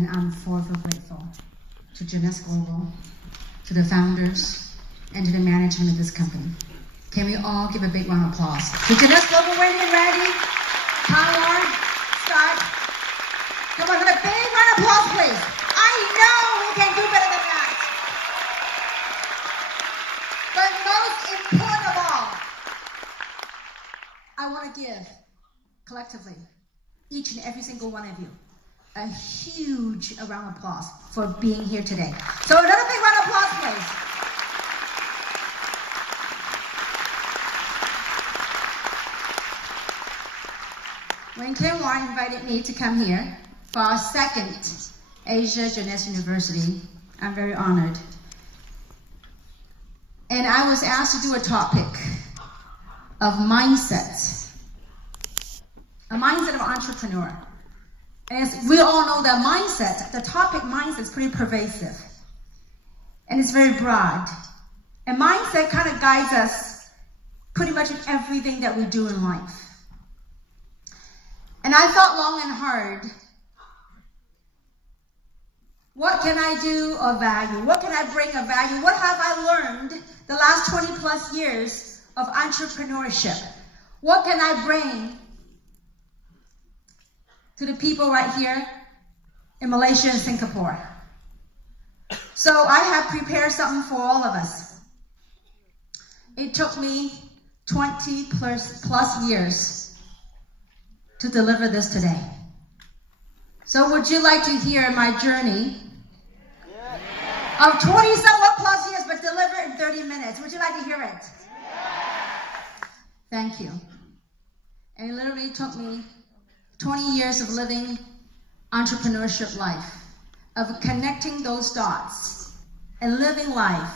and I'm forever grateful to Jeunesse Global, to the founders, and to the management of this company. Can we all give a big round of applause to Jeunesse Global, Wendy and Randy, Power, Scott. Come on, give a big round of applause, please. I know we can do better than that. But most important of all, I want to give, collectively, each and every single one of you, a huge round of applause for being here today. So another big round of applause, please. When Kim Hui invited me to come here for our second Asia Jeunesse University, I'm very honored. And I was asked to do a topic of mindset, a mindset of entrepreneur. And as we all know that mindset, the topic mindset is pretty pervasive. And it's very broad. And mindset kind of guides us pretty much in everything that we do in life. And I thought long and hard, what can I do of value? What can I bring of value? What have I learned the last 20 plus years of entrepreneurship? What can I bring to the people right here in Malaysia and Singapore? So I have prepared something for all of us. It took me 20 plus years to deliver this today. So would you like to hear my journey of 20 somewhat plus years, but deliver in 30 minutes? Would you like to hear it? Thank you. And it literally took me 20 years of living entrepreneurship life, of connecting those dots and living life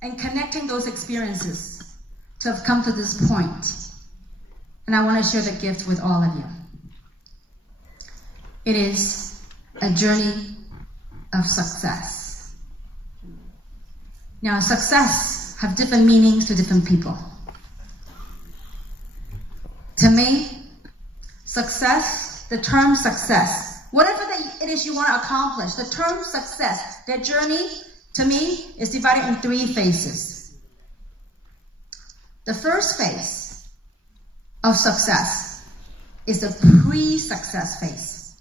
and connecting those experiences to have come to this point. And I want to share the gift with all of you. It is a journey of success. Now, success have different meanings to different people. To me, success, the term success, whatever it is you want to accomplish, the term success, that journey, to me, is divided in 3 phases. The first phase of success is the pre-success phase.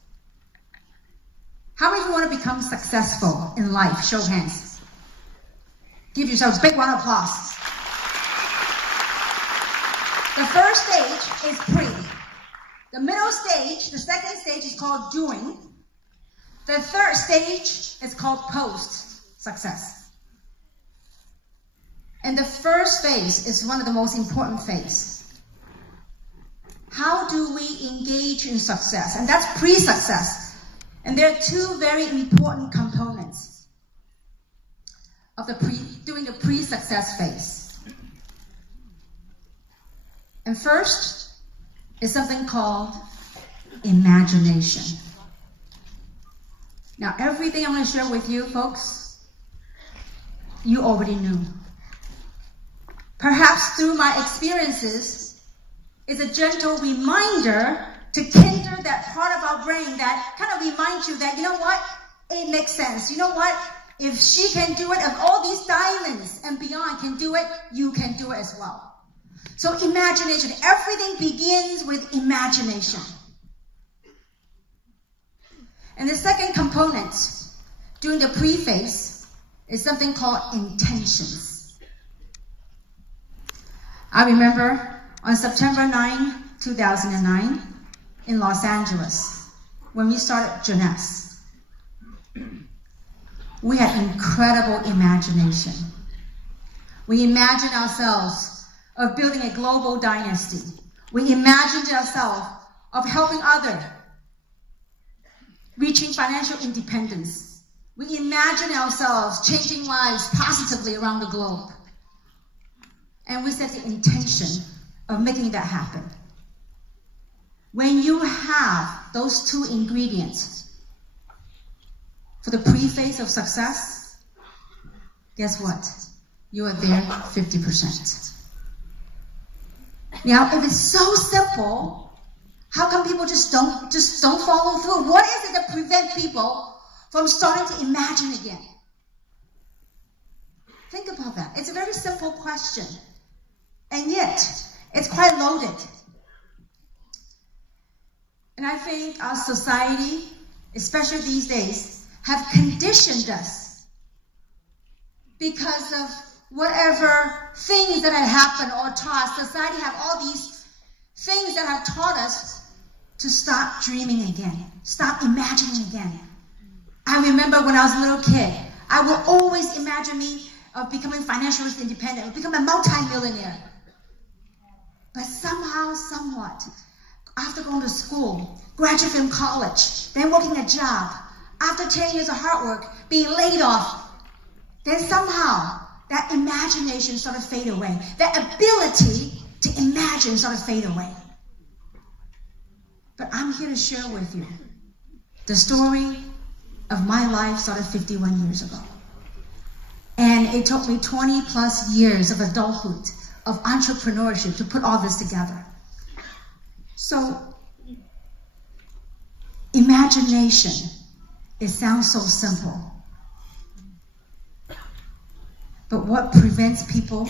How many of you want to become successful in life? Show of hands. Give yourselves a big round of applause. The first stage is pre. The middle stage, the second stage is called doing. The third stage is called post-success. And the first phase is one of the most important phases. How do we engage in success? And that's pre-success. And there are 2 very important components of doing the pre-success phase. And first is something called imagination. Now, everything I'm going to share with you, folks, you already knew. Perhaps through my experiences, is a gentle reminder to kindle that part of our brain that kind of reminds you that, you know what, it makes sense. You know what, if she can do it, if all these diamonds and beyond can do it, you can do it as well. So imagination, everything begins with imagination. And the second component during the pre-phase is something called intentions. I remember on September 9, 2009, in Los Angeles, when we started Jeunesse, we had incredible imagination. We imagined ourselves of building a global dynasty. We imagined ourselves of helping others, reaching financial independence. We imagined ourselves changing lives positively around the globe. And we set the intention of making that happen. When you have those 2 ingredients for the pre-phase of success, guess what? You are there 50%. Now, if it's so simple, How come people just don't follow through? What is it that prevents people from starting to imagine again? Think about that. It's a very simple question. And yet, it's quite loaded. And I think our society, especially these days, have conditioned us because of whatever things that have happened or taught. Society have all these things that have taught us to stop dreaming again, stop imagining again. I remember when I was a little kid, I would always imagine me of becoming financially independent, become a multi-millionaire. But somehow, somewhat, after going to school, graduating from college, then working a job, after 10 years of hard work, being laid off, then somehow that imagination started to fade away. That ability to imagine started to fade away. But I'm here to share with you the story of my life started 51 years ago. And it took me 20 plus years of adulthood, of entrepreneurship to put all this together. So, imagination, it sounds so simple. But what prevents people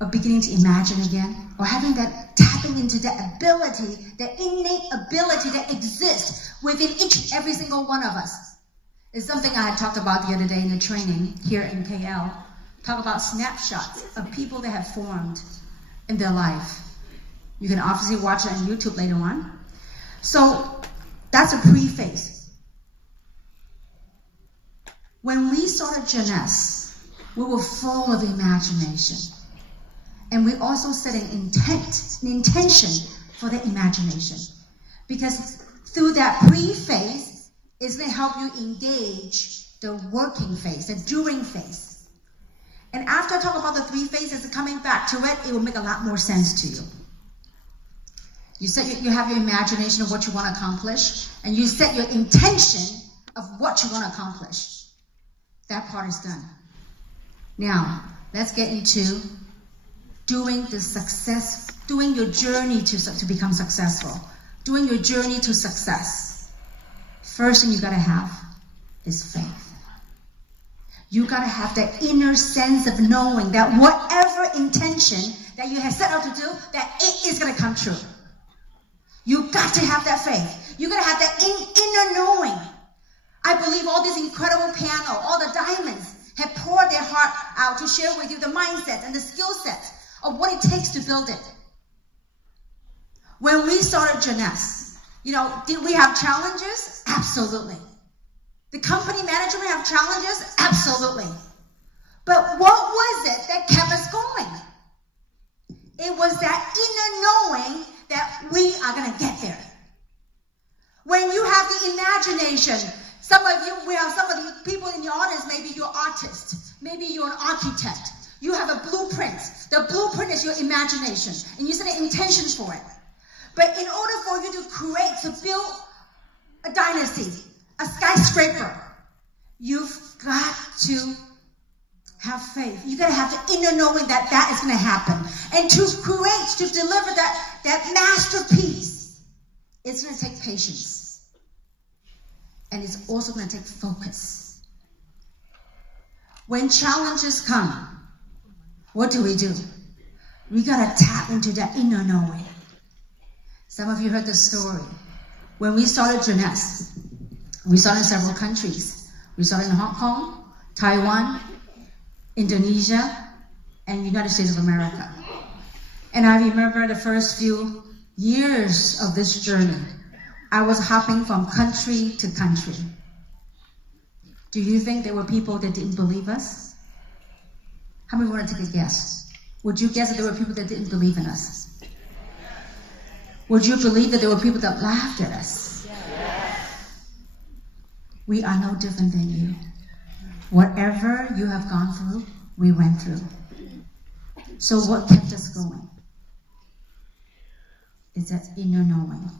of beginning to imagine again, or having that, tapping into that ability, that innate ability that exists within each and every single one of us, is something I had talked about the other day in a training here in KL. Talk about snapshots of people that have formed in their life. You can obviously watch it on YouTube later on. So that's a preface. When we started Jeunesse, we were full of imagination. And we also set an intention for the imagination. Because through that pre-phase, it's going to help you engage the working phase, the doing phase. And after I talk about the three phases, coming back to it, it will make a lot more sense to you. You set you have your imagination of what you want to accomplish, and you set your intention of what you want to accomplish. That part is done. Now, let's get into doing your journey to become successful, doing your journey to success. First thing you gotta have is faith. You gotta have that inner sense of knowing that whatever intention that you have set out to do, that it is gonna come true. You got to have that faith. You gotta have that inner knowing. I believe all this incredible piano, all the diamonds have poured their heart out to share with you the mindset and the skill sets of what it takes to build it. When we started Jeunesse, did we have challenges? Absolutely. The company management have challenges? Absolutely. But what was it that kept us going? It was that inner knowing that we are going to get there. When you have the imagination, we have some of the people in the audience, maybe you're an artist, maybe you're an architect. You have a blueprint. The blueprint is your imagination, and you set an intention for it. But in order for you to build a dynasty, a skyscraper, you've got to have faith. You got to have the inner knowing that that is going to happen. And to deliver that masterpiece, it's going to take patience. And it's also going to take focus. When challenges come, what do? We got to tap into that inner knowing. Some of you heard the story. When we started Jeunesse, we started in several countries. We started in Hong Kong, Taiwan, Indonesia, and United States of America. And I remember the first few years of this journey, I was hopping from country to country. Do you think there were people that didn't believe us? How many want to take a guess? Would you guess that there were people that didn't believe in us? Would you believe that there were people that laughed at us? We are no different than you. Whatever you have gone through, we went through. So what kept us going? It's that inner knowing.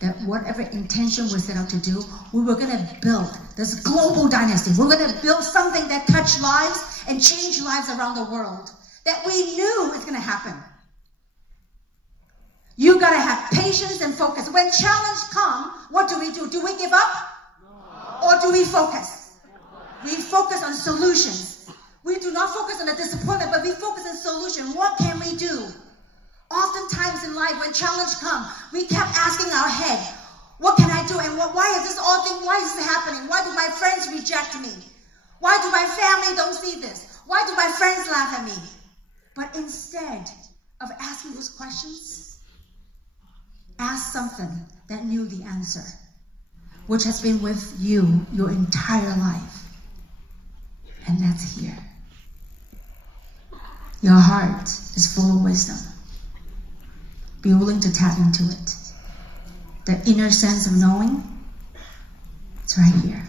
That whatever intention we set out to do, we were going to build this global dynasty. We're going to build something that touched lives and changed lives around the world. That we knew was going to happen. You got to have patience and focus. When challenge come, what do? Do we give up? No. Or do we focus? We focus on solutions. We do not focus on the disappointment, but we focus on solution. What can we do? Oftentimes in life, when challenge come, we kept asking our head, what can I do? And why is this all thing? Why is this happening? Why do my friends reject me? Why do my family don't see this? Why do my friends laugh at me? But instead of asking those questions, ask something that knew the answer, which has been with you your entire life. And that's here. Your heart is full of wisdom. Be willing to tap into it. The inner sense of knowing, it's right here.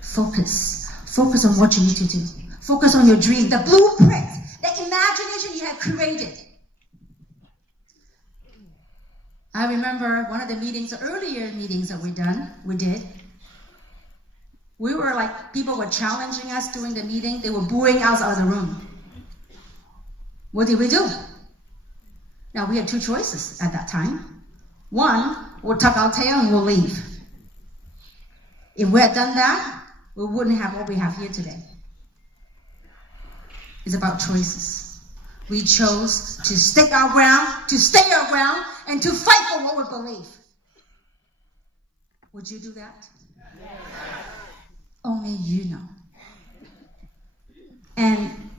Focus. Focus on what you need to do. Focus on your dream, the blueprint, the imagination you have created. I remember one of the meetings, the earlier meetings that we did. We were like, people were challenging us during the meeting. They were booing us out of the room. What did we do? Now, we had two choices at that time. One, we'll tuck our tail and we'll leave. If we had done that, we wouldn't have what we have here today. It's about choices. We chose to stick our ground, to stay our ground, and to fight for what we believe. Would you do that? Yes. Only you know. And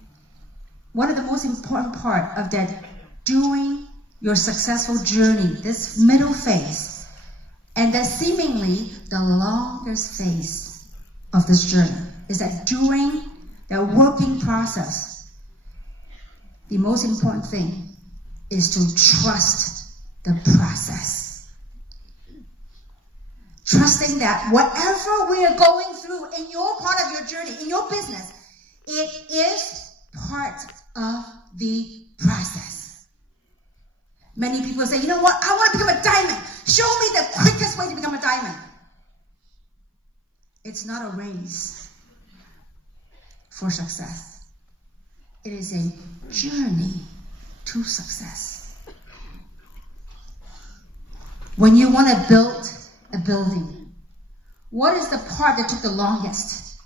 one of the most important part of that during your successful journey, this middle phase, and that seemingly the longest phase of this journey, is that during the working process, the most important thing is to trust the process. Trusting that whatever we are going through in your part of your journey, in your business, it is part of the process. Many people say, you know what, I want to become a diamond. Show me the quickest way to become a diamond. It's not a race for success. It is a journey to success. When you want to build a building, what is the part that took the longest?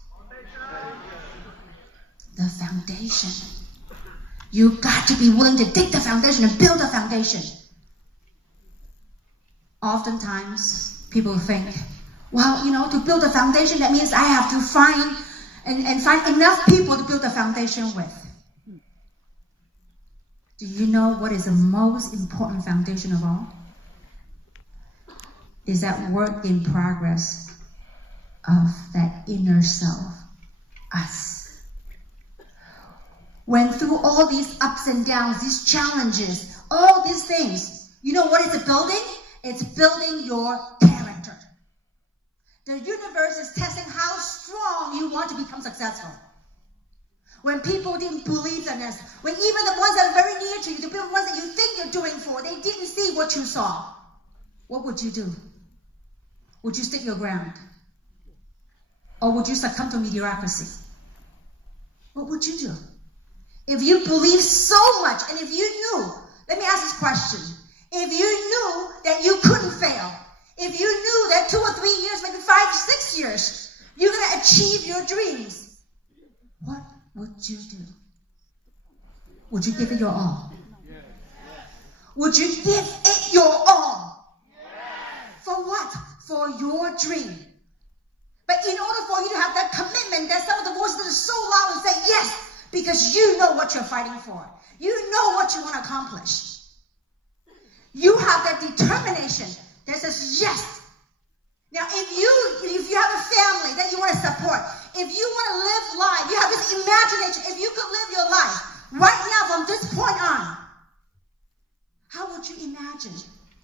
The foundation. You got to be willing to dig the foundation and build a foundation. Oftentimes, people think, well, you know, to build a foundation, that means I have to find enough people to build a foundation with. Do you know what is the most important foundation of all? Is that work in progress of that inner self, us. When through all these ups and downs, these challenges, all these things, you know what is it building? It's building your character. The universe is testing how strong you want to become successful. When people didn't believe in us, when even the ones that are very near to you, the ones that you think you're doing for, they didn't see what you saw, what would you do? Would you stick your ground? Or would you succumb to mediocrity? What would you do? If you believe so much, and if you knew, let me ask this question. If you knew that you couldn't fail, if you knew that 2 or 3 years, maybe 5, 6 years, you're going to achieve your dreams, what would you do? Would you give it your all? Yes. Would you give it your all? Yes. For what? For your dream. But in order for you to have that commitment, that some of the voices that are so loud and say yes, because you know what you're fighting for. You know what you want to accomplish. You have that determination that says yes. Now, if you have a family that you want to support, if you want to live life, you have this imagination, if you could live your life right now from this point on, how would you imagine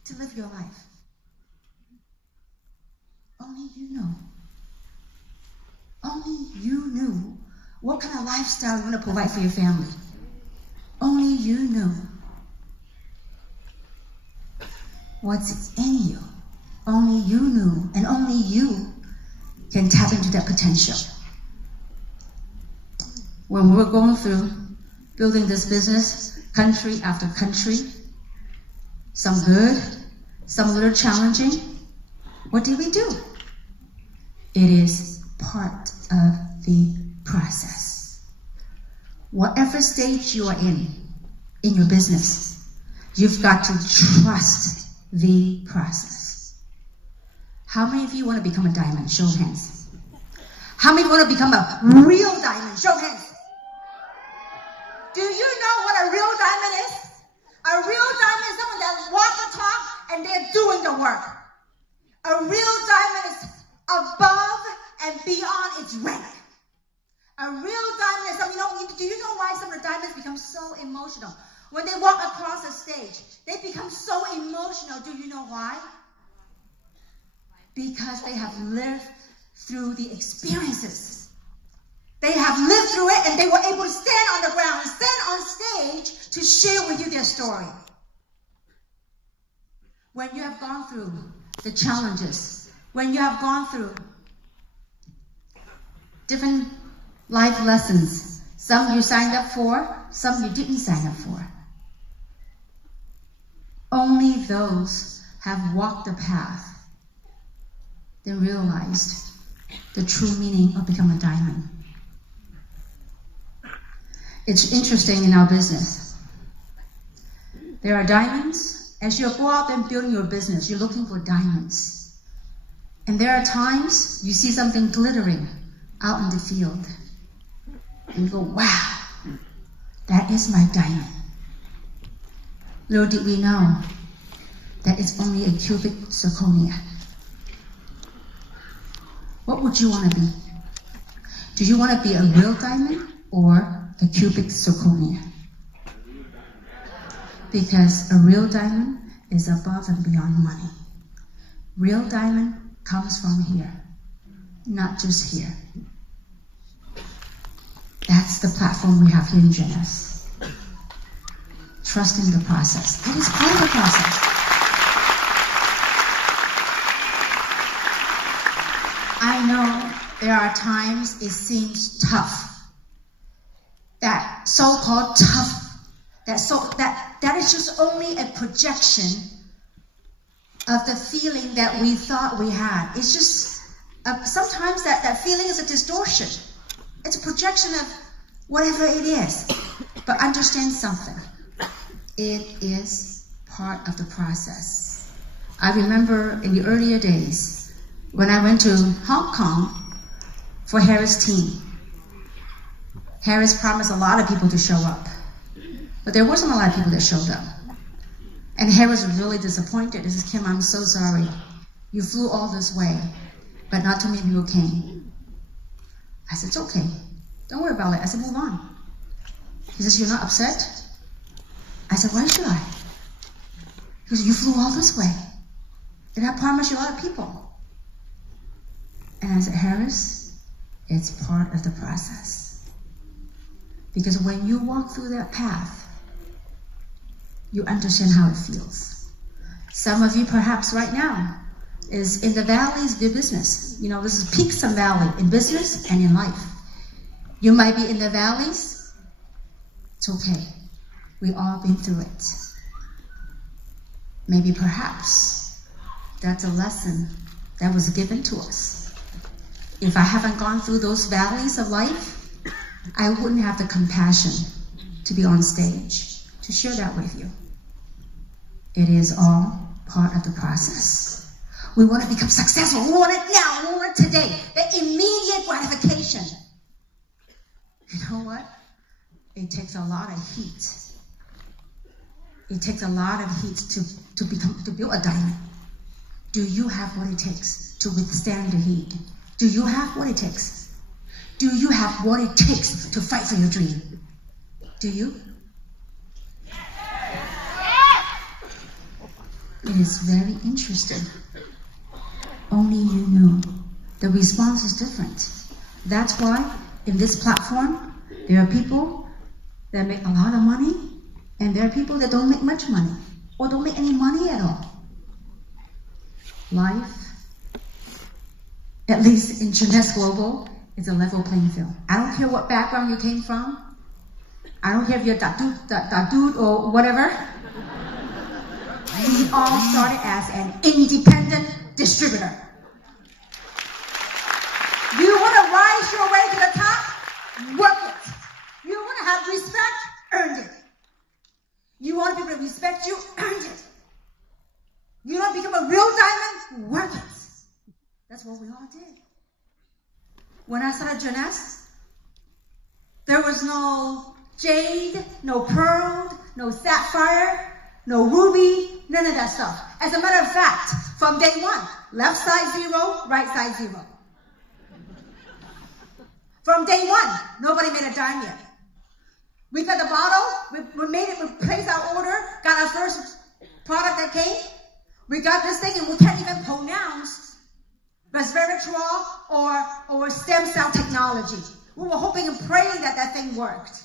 to live your life? Only you know. Only you knew what kind of lifestyle you want to provide for your family. Only you know what's in you. Only you knew, and only you can tap into that potential. When we're going through building this business, country after country, Some good, some a little challenging. What did we do? It is part of the process. Whatever stage you are in your business, you've got to trust the process. How many of you want to become a diamond? Show of hands. How many want to become a real diamond? Show of hands. Do you know what a real diamond is? A real diamond is someone that walks the talk and they're doing the work. A real diamond is above and beyond its rank. A real diamond is someone, do you know why some of the diamonds become so emotional? When they walk across the stage, they become so emotional. Do you know why? Because they have lived through the experiences. They have lived through it and they were able to stand on the ground and stand on stage to share with you their story. When you have gone through the challenges, when you have gone through different life lessons, some you signed up for, some you didn't sign up for. Only those have walked the path that realized the true meaning of becoming a diamond. It's interesting in our business. There are diamonds. As you go out and building your business, you're looking for diamonds. And there are times you see something glittering out in the field. And you go, wow, that is my diamond. Little did we know that it's only a cubic zirconia. What would you want to be? Do you want to be a real diamond or a cubic zirconia? Because a real diamond is above and beyond money. Real diamond comes from here, not just here. That's the platform we have here in Jeunesse. Trusting the process. It is part of the process. I know there are times it seems tough. That so-called tough, that is just only a projection of the feeling that we thought we had. It's just, sometimes that feeling is a distortion. It's a projection of whatever it is. But understand something. It is part of the process. I remember in the earlier days when I went to Hong Kong for Harris' team. Harris promised a lot of people to show up, but there wasn't a lot of people that showed up. And Harris was really disappointed. He says, Kim, I'm so sorry. You flew all this way, but not too many people came. I said, it's okay. Don't worry about it. I said, move on. He says, you're not upset? I said, why should I? He said, you flew all this way. And I promised you a lot of people. And I said, Harris, it's part of the process. Because when you walk through that path, you understand how it feels. Some of you perhaps right now is in the valleys of your business. You know, this is peaks and valleys in business and in life. You might be in the valleys. It's okay. We've all been through it. Maybe perhaps that's a lesson that was given to us. If I haven't gone through those valleys of life, I wouldn't have the compassion to be on stage to share that with you. It is all part of the process. We want to become successful. We want it now. We want it today. The immediate gratification. You know what? It takes a lot of heat. It takes a lot of heat to build a diamond. Do you have what it takes to withstand the heat? Do you have what it takes? Do you have what it takes to fight for your dream? Do you? It is very interesting. Only you know. The response is different. That's why in this platform, there are people that make a lot of money, and there are people that don't make much money, or don't make any money at all. Life, at least in Jeunesse Global, is a level playing field. I don't care what background you came from. I don't care if you're Dadud or whatever. we all started as an independent distributor. You want to rise your way to the top? Work it. You want to have respect? Earn it. You want people to respect you? Earn it. You want to become a real diamond? Work it. That's what we all did. When I started Jeunesse, there was no jade, no pearl, no sapphire, no ruby, none of that stuff. As a matter of fact, from day one, left side 0, right side 0. From day one, nobody made a dime yet. We got the bottle, we made it, we placed our order, got our first product that came. We got this thing and we can't even pronounce resveratrol or stem cell technology. We were hoping and praying that that thing worked.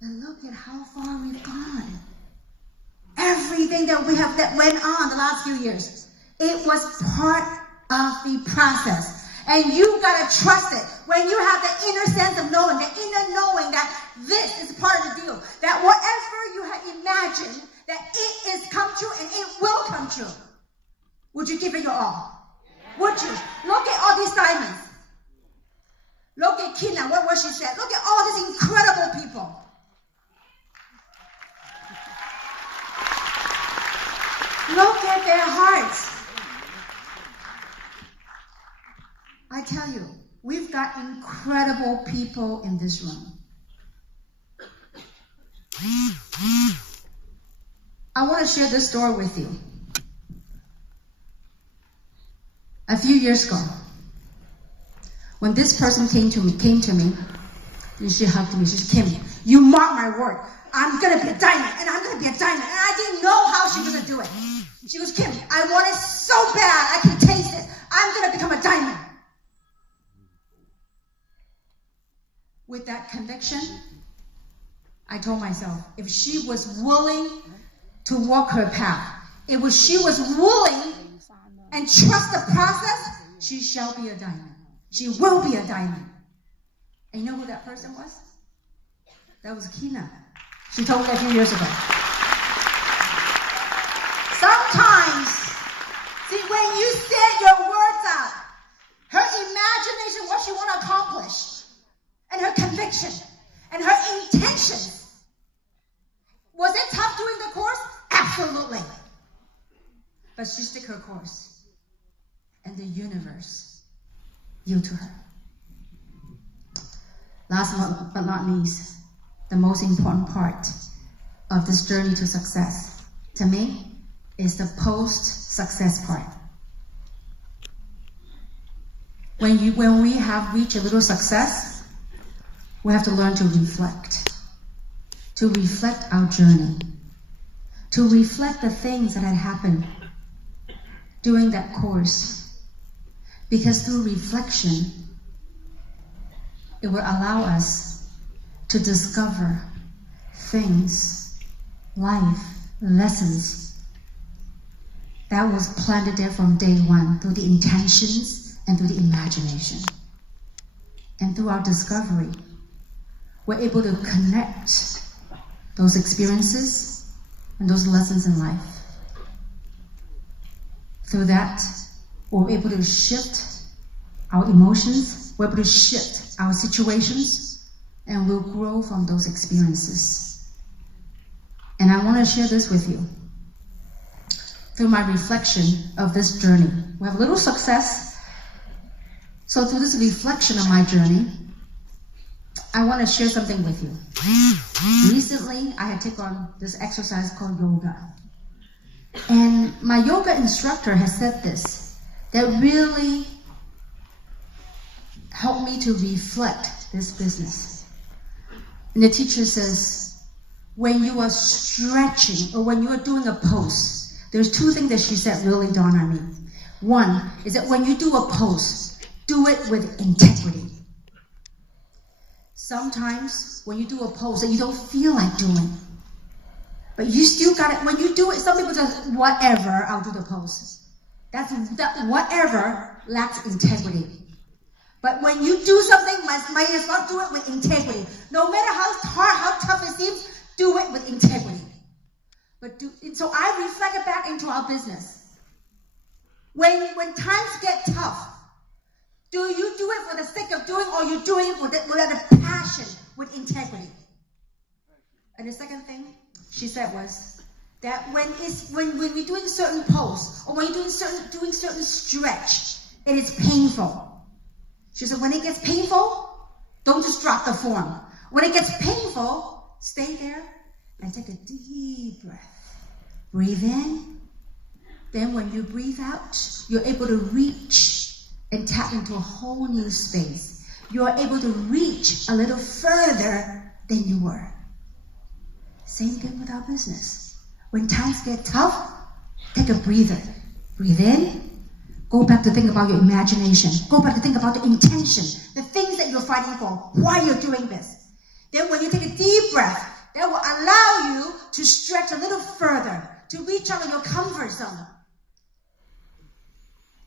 But look at how far we've gone. Everything that went on the last few years, it was part of the process. And you gotta trust it. When you have the inner sense of knowing, the inner knowing that this is part of the deal, that whatever you had imagined, that it is come true and it will come true. Would you give it your all? Would you? Look at all these diamonds. Look at Kina, what she said. Look at all these incredible people. Look at their hearts. I tell you, we've got incredible people in this room. I want to share this story with you. A few years ago, when this person came to me, and she hugged me. She said, "Kim, you mark my word. I'm going to be a diamond, and I'm going to be a diamond." And I didn't know how she was going to do it. She goes, "Kim, I want it so bad. I can taste it. I'm going to become a diamond." With that conviction, I told myself, if she was willing to walk her path, if she was willing and trust the process, she shall be a diamond. She will be a diamond. And you know who that person was? That was Kina. She told me a few years ago. Sometimes, see, when you say your words out, her imagination, what she want to accomplish, and her conviction, and her intentions. Was it tough doing the course? Absolutely. But she stuck her course. And the universe yielded to her. Last but not least, the most important part of this journey to success, to me, is the post-success part. When we have reached a little success, we have to learn to reflect our journey, to reflect the things that had happened during that course. Because through reflection, it will allow us to discover things, life, lessons that was planted there from day one through the intentions and through the imagination. And through our discovery, we're able to connect those experiences and those lessons in life. Through that, we're able to shift our emotions, we're able to shift our situations, and we'll grow from those experiences. And I want to share this with you. Through my reflection of this journey, we have a little success. So through this reflection of my journey, I want to share something with you. Recently, I had taken on this exercise called yoga. And my yoga instructor has said this, that really helped me to reflect this business. And the teacher says, when you are stretching or when you are doing a pose, there's two things that she said really dawned on me. One is that when you do a pose, do it with integrity. Sometimes when you do a pose that you don't feel like doing, but you still got it. When you do it, some people just, whatever, I'll do the pose. That whatever lacks integrity. But when you do something, might as well do it with integrity. No matter how hard, how tough it seems, do it with integrity. So I reflect it back into our business. When times get tough, do you do it for the sake of doing, or you doing it with a passion, with integrity? And the second thing she said was that when we're doing certain pose, or when you're doing certain stretch, it is painful. She said, when it gets painful, don't just drop the form. When it gets painful, stay there and take a deep breath. Breathe in. Then when you breathe out, you're able to reach and tap into a whole new space. You're able to reach a little further than you were. Same thing with our business. When times get tough, take a breather. Breathe in. Go back to think about your imagination. Go back to think about the intention, the things that you're fighting for, why you're doing this. Then when you take a deep breath, that will allow you to stretch a little further, to reach out of your comfort zone.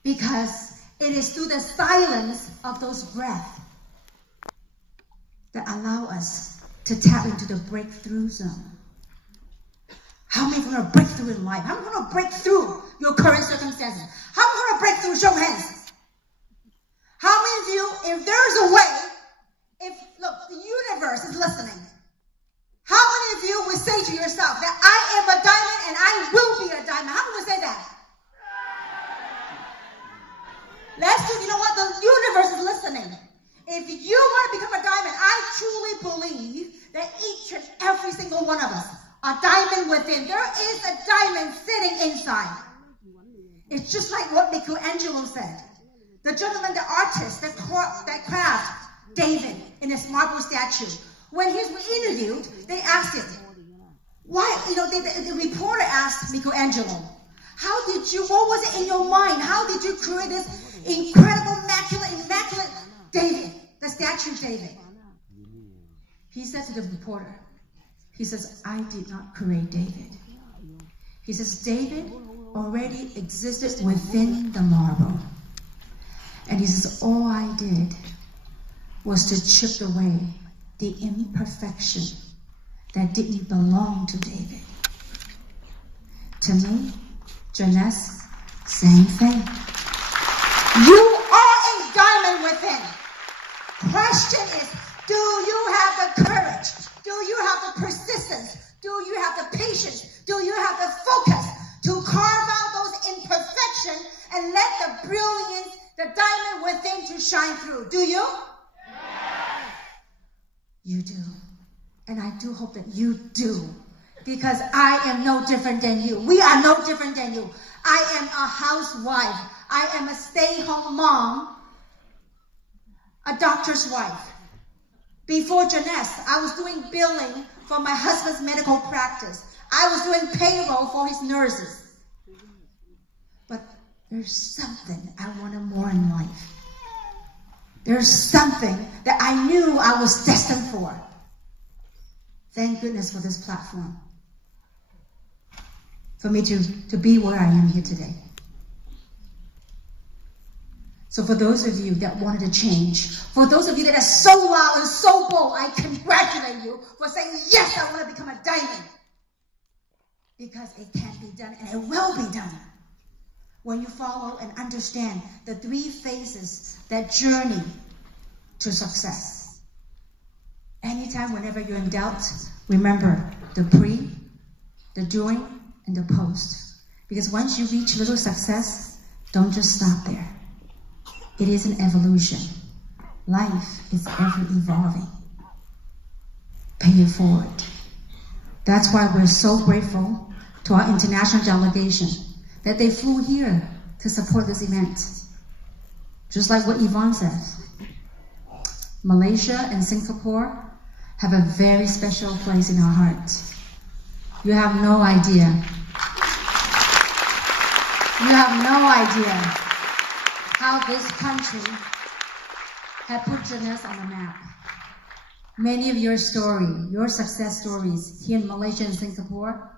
Because it is through the silence of those breaths that allow us to tap into the breakthrough zone. How many are going to break through in life? How many are going to break through your current circumstances? How many are going to break through? Show hands. How many of you, if there's a way, look, the universe is listening. How many of you would say to yourself that I am a diamond and I will be a diamond? How many would say that? Let's do, you know what? The universe is listening. If you want to become a diamond, I truly believe that each and every single one of us, a diamond within. There is a diamond sitting inside. It's just like what Michelangelo said. The gentleman, the artist, that craft David in this marble statue. When he was interviewed, they asked him, why, the reporter asked Michelangelo, what was it in your mind? How did you create this incredible, immaculate David, the statue of David? He said to the reporter, he says, I did not create David. He says, David already existed within the marble. And he says, all I did was to chip away the imperfection that didn't belong to David. To me, Jeunesse, same thing. You are a diamond within. Question is, do you have the courage? Do you have the persistence? Do you have the patience? Do you have the focus to carve out those imperfections and let the brilliance, the diamond within, to shine through? Do you? Yes. You do. And I do hope that you do. Because I am no different than you. We are no different than you. I am a housewife. I am a stay-home mom, a doctor's wife. Before Jeunesse, I was doing billing for my husband's medical practice. I was doing payroll for his nurses. But there's something I wanted more in life. There's something that I knew I was destined for. Thank goodness for this platform. For me to be where I am here today. So for those of you that wanted to change, for those of you that are so loud and so bold, I congratulate you for saying, yes, I want to become a diamond. Because it can be done, and it will be done. When you follow and understand the 3 phases, that journey to success. Anytime, whenever you're in doubt, remember the pre, the during, and the post. Because once you reach little success, don't just stop there. It is an evolution. Life is ever evolving. Pay it forward. That's why we're so grateful to our international delegation that they flew here to support this event. Just like what Yvonne says. Malaysia and Singapore have a very special place in our hearts. You have no idea. You have no idea how this country had put Jeunesse on the map. Many of your success stories here in Malaysia and Singapore,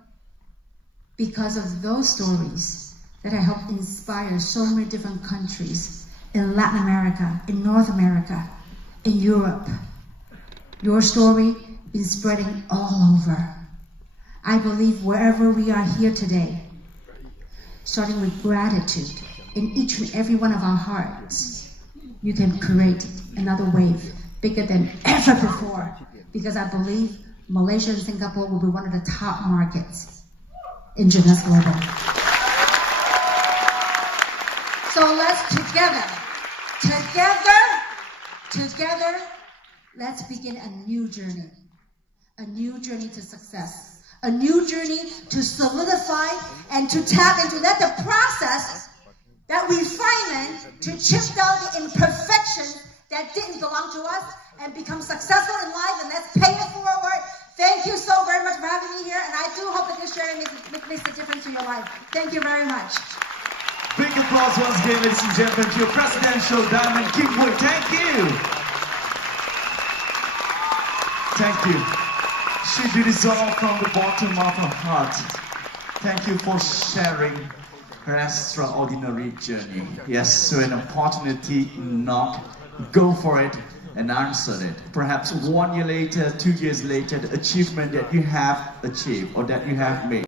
because of those stories that have helped inspire so many different countries in Latin America, in North America, in Europe. Your story is spreading all over. I believe wherever we are here today, starting with gratitude in each and every one of our hearts, you can create another wave bigger than ever before. Because I believe Malaysia and Singapore will be one of the top markets in Jeunesse Global. So let's together, let's begin a new journey to success, a new journey to solidify and to tap into that the process, that refinement to chip down the imperfections that didn't belong to us and become successful in life, and let's pay it forward. Thank you so very much for having me here, and I do hope that this sharing makes a difference to your life. Thank you very much. Big applause once again, ladies and gentlemen, to your presidential diamond, Kim Hui. Thank you. Thank you. She did this all from the bottom of her heart. Thank you for sharing her extraordinary journey. Yes, so an opportunity, not go for it and answer it. Perhaps 1 year later, 2 years later, the achievement that you have achieved or that you have made.